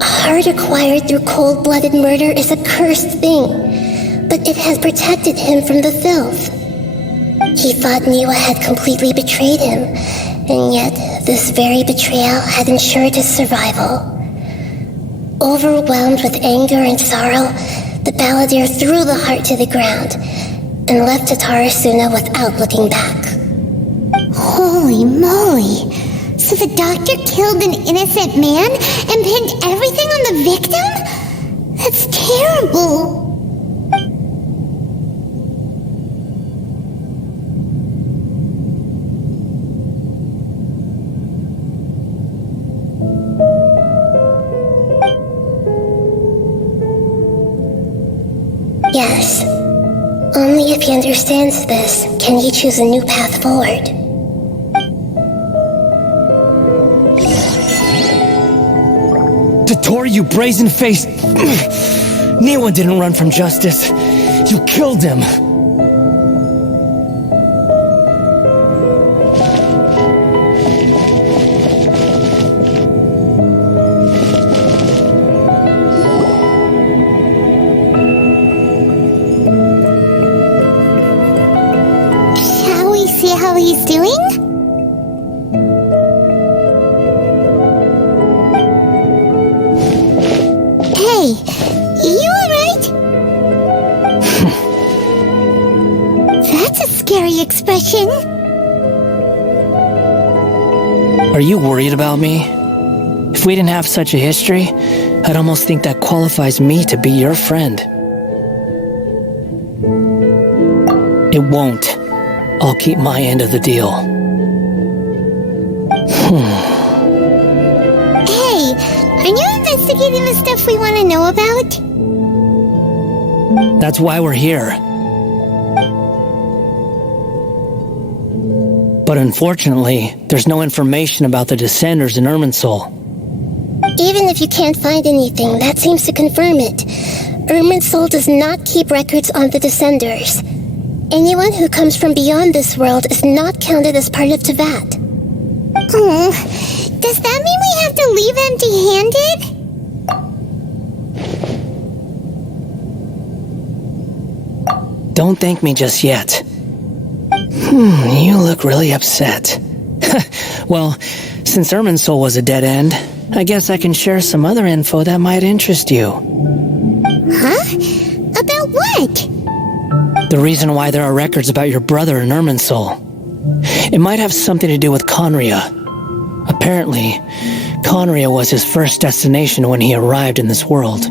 A heart acquired through cold-blooded murder is a cursed thing, but it has protected him from the filth. He thought Niwa had completely betrayed him, and yet this very betrayal had ensured his survival. Overwhelmed with anger and sorrow, the balladeer threw the heart to the ground and left Tatarasuna without looking back. Holy moly! So the doctor killed an innocent man and pinned everything on the victim? That's terrible! Yes. Only if he understands this can he choose a new path forward. Dottore, you brazen-faced... Niwa didn't run from justice. You killed him. question? Are you worried about me? If we didn't have such a history, I'd almost think that qualifies me to be your friend. It won't. I'll keep my end of the deal. Hey, are you investigating the stuff we want to know about? That's why we're here. But unfortunately, there's no information about the Descenders in Irminsul. Even if you can't find anything, that seems to confirm it. Irminsul does not keep records on the Descenders. Anyone who comes from beyond this world is not counted as part of Tevat. Does that mean we have to leave empty-handed? Don't thank me just yet. You look really upset. Well, since Irminsul was a dead end, I guess I can share some other info that might interest you. Huh? About what? The reason why there are records about your brother in Irminsul. It might have something to do with Conria. Apparently, Conria was his first destination when he arrived in this world.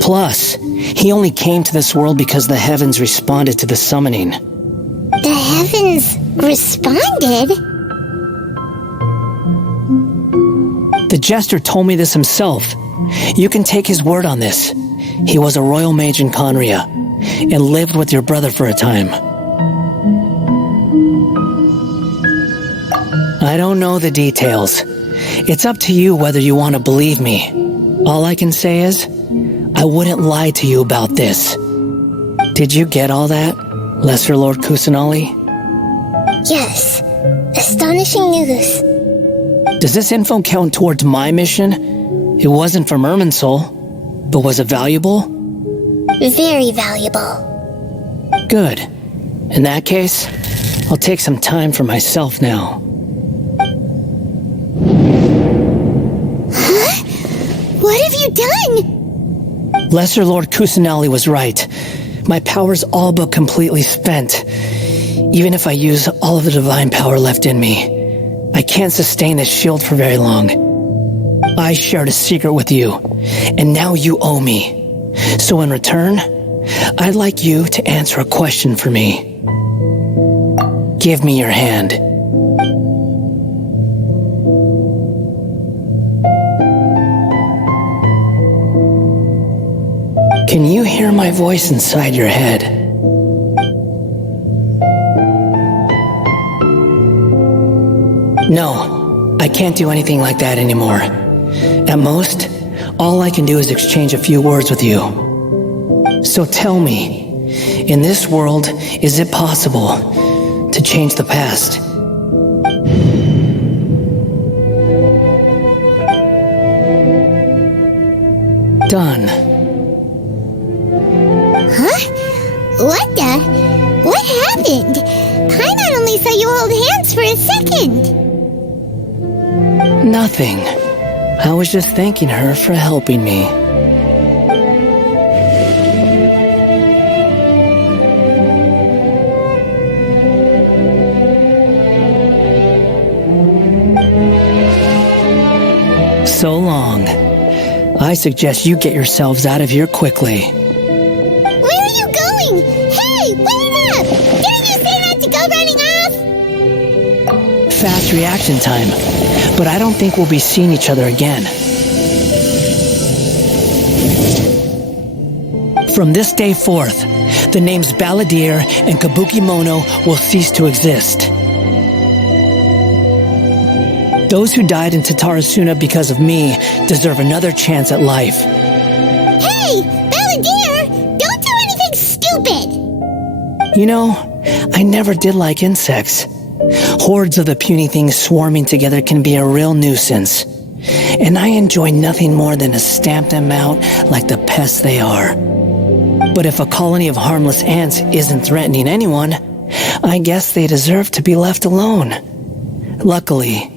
Plus, he only came to this world because the heavens responded to the summoning. The heavens responded? The Jester told me this himself. You can take his word on this. He was a royal mage in Conria, and lived with your brother for a time. I don't know the details. It's up to you whether you want to believe me. All I can say is, I wouldn't lie to you about this. Did you get all that, Lesser Lord Kusanali? Yes. Astonishing news. Does this info count towards my mission? It wasn't from Irminsul, but was it valuable? Very valuable. Good. In that case, I'll take some time for myself now. Huh? What have you done? Lesser Lord Kusanali was right. My power's all but completely spent. Even if I use all of the divine power left in me, I can't sustain this shield for very long. I shared a secret with you, and now you owe me. So in return, I'd like you to answer a question for me. Give me your hand. Can you hear my voice inside your head? No, I can't do anything like that anymore. At most, all I can do is exchange a few words with you. So tell me, in this world, is it possible to change the past? Done. Huh? What happened? Paimon only saw you hold hands for a second. Nothing. I was just thanking her for helping me. So long. I suggest you get yourselves out of here quickly. Where are you going? Hey, wait up! Didn't you say not to go running off? Fast reaction time. But I don't think we'll be seeing each other again. From this day forth, the names Balladeer and Kabuki Mono will cease to exist. Those who died in Tatarasuna because of me deserve another chance at life. Hey, Balladeer! Don't do anything stupid! You know, I never did like insects. Hordes of the puny things swarming together can be a real nuisance. And I enjoy nothing more than to stamp them out like the pests they are. But if a colony of harmless ants isn't threatening anyone, I guess they deserve to be left alone. Luckily,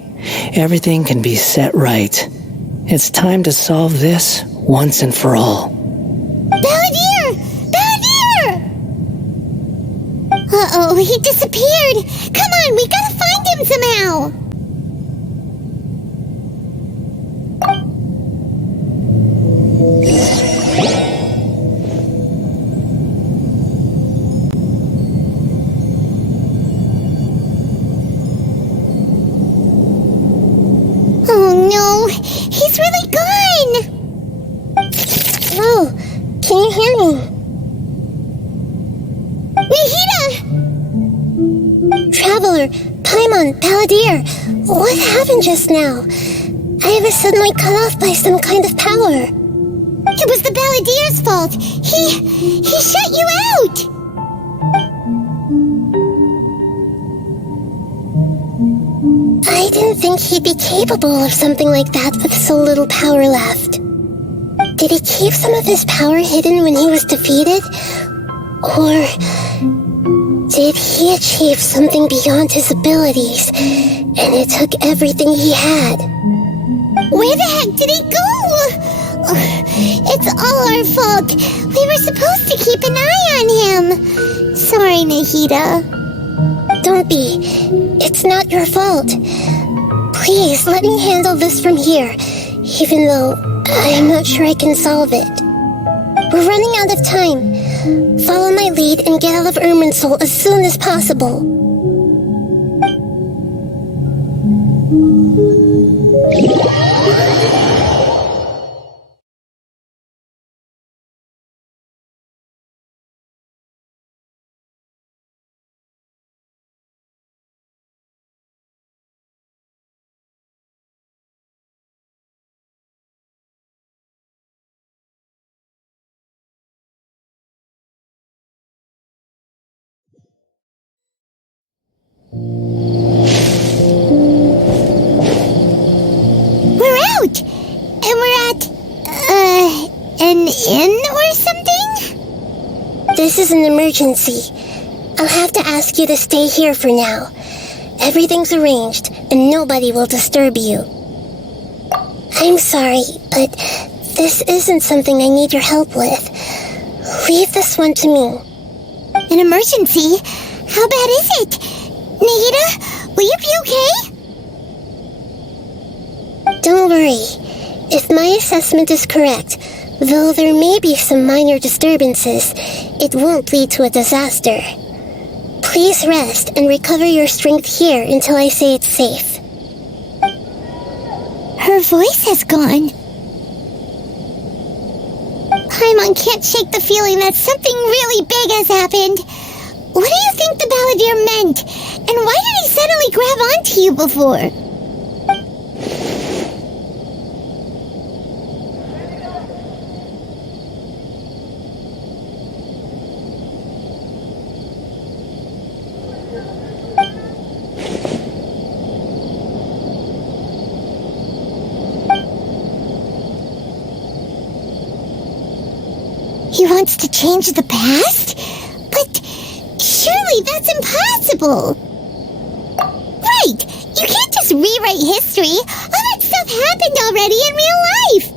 everything can be set right. It's time to solve this once and for all. Balladeer! Balladeer! Uh-oh, he disappeared! Come on, we gotta find him somehow! Oh no, he's really gone! Oh, can you hear me? Nahida! Traveler, Paimon, Palladir, what happened just now? I was suddenly cut off by some kind of power. It was the Balladeer's fault! He shut you out! I didn't think he'd be capable of something like that with so little power left. Did he keep some of his power hidden when he was defeated? Or did he achieve something beyond his abilities, and it took everything he had? Where the heck did he go? It's all our fault. We were supposed to keep an eye on him. Sorry, Nahida. Don't be. It's not your fault. Please, let me handle this from here, even though I'm not sure I can solve it. We're running out of time. Follow my lead and get out of Irminsul as soon as possible. We're out! And we're at, an inn or something? This is an emergency. I'll have to ask you to stay here for now. Everything's arranged, and nobody will disturb you. I'm sorry, but this isn't something I need your help with. Leave this one to me. An emergency? How bad is it? Nahida, will you be okay? Don't worry. If my assessment is correct, though there may be some minor disturbances, it won't lead to a disaster. Please rest and recover your strength here until I say it's safe. Her voice has gone. Paimon can't shake the feeling that something really big has happened. What do you think the Balladeer meant? And why did he suddenly grab onto you before? He wants to change the past? But surely that's impossible! Right! You can't just rewrite history! All that stuff happened already in real life!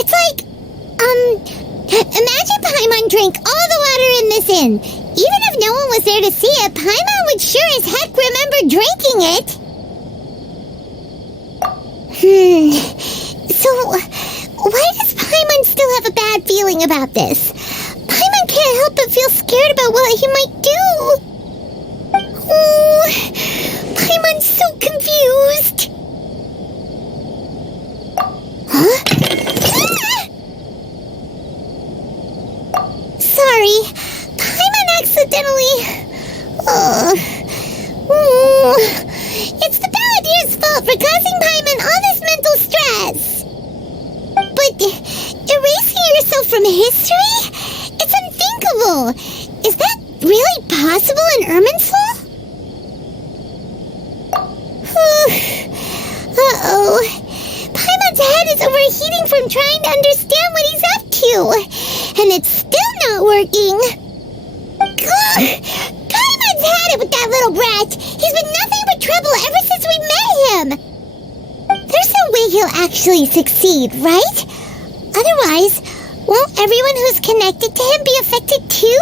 It's like, imagine Paimon drank all the water in this inn. Even if no one was there to see it, Paimon would sure as heck remember drinking it! So, why does Paimon still have a bad feeling about this? Paimon can't help but feel scared about what he might do. Oh, Paimon's so confused. Huh? Sorry, Paimon accidentally... It's the Balladeer's fault for causing Paimon all this mental stress. But erasing yourself from history? It's unthinkable. Is that really possible in Irminsul? Uh-oh. Paimon's head is overheating from trying to understand what he's up to. And it's still not working. Paimon's had it with that little brat. He's been nothing but trouble ever since we met him. There's no way he'll actually succeed, right? Otherwise, won't everyone who's connected to him be affected too?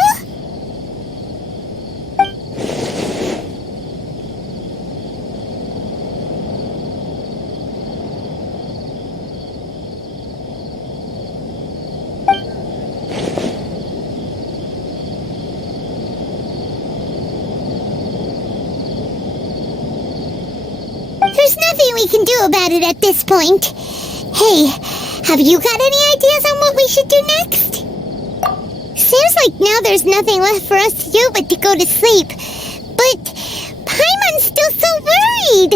nothing we can do about it at this point. Hey, have you got any ideas on what we should do next? Seems like now there's nothing left for us to do but to go to sleep. But Paimon's still so worried.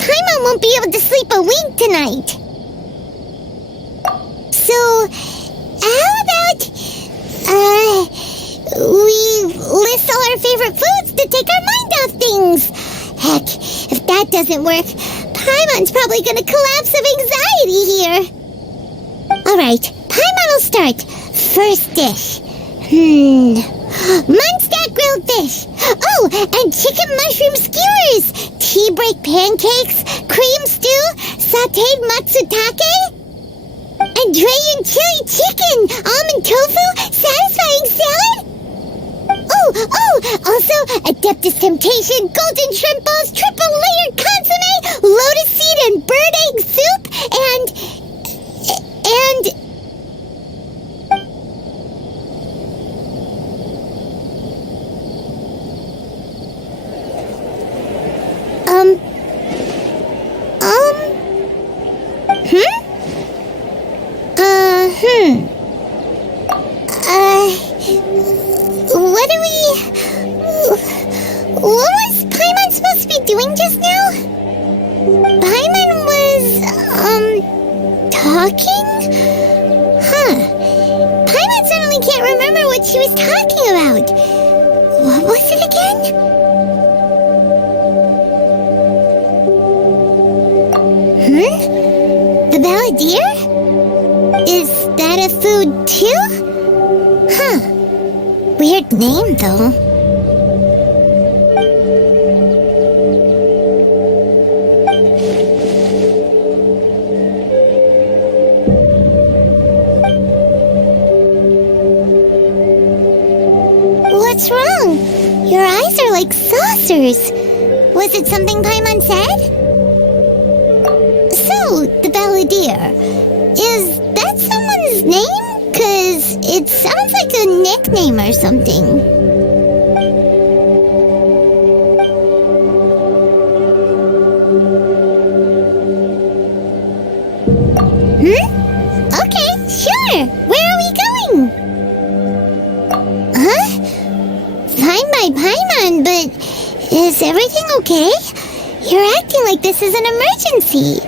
Paimon won't be able to sleep a wink tonight. So, how about, we list all our favorite foods to take our mind off things? Heck, if that doesn't work, Paimon's probably gonna collapse of anxiety here. Alright, Paimon will start. First dish. Munstack grilled fish. Oh, and chicken mushroom skewers. Tea break pancakes. Cream stew. Sauteed matsutake. And Dragon chili chicken. Almond tofu. Satisfying salad. Oh, also Adeptus Temptation. Golden shrimp balls. Triple layered consomme. Lotus seed and bird egg soup. And... What was Paimon supposed to be doing just now? Paimon was, talking? Huh. Paimon suddenly can't remember what she was talking about. What was it again? The Balladeer? Is that a food too? Huh. Weird name, though. What's wrong? Your eyes are like saucers. Was it something Paimon said? So, the Balladeer. Is that someone's name? 'Cause it sounds like a nickname or something. Okay, sure. Where are we going? Huh? Fine by Paimon, but is everything okay? You're acting like this is an emergency.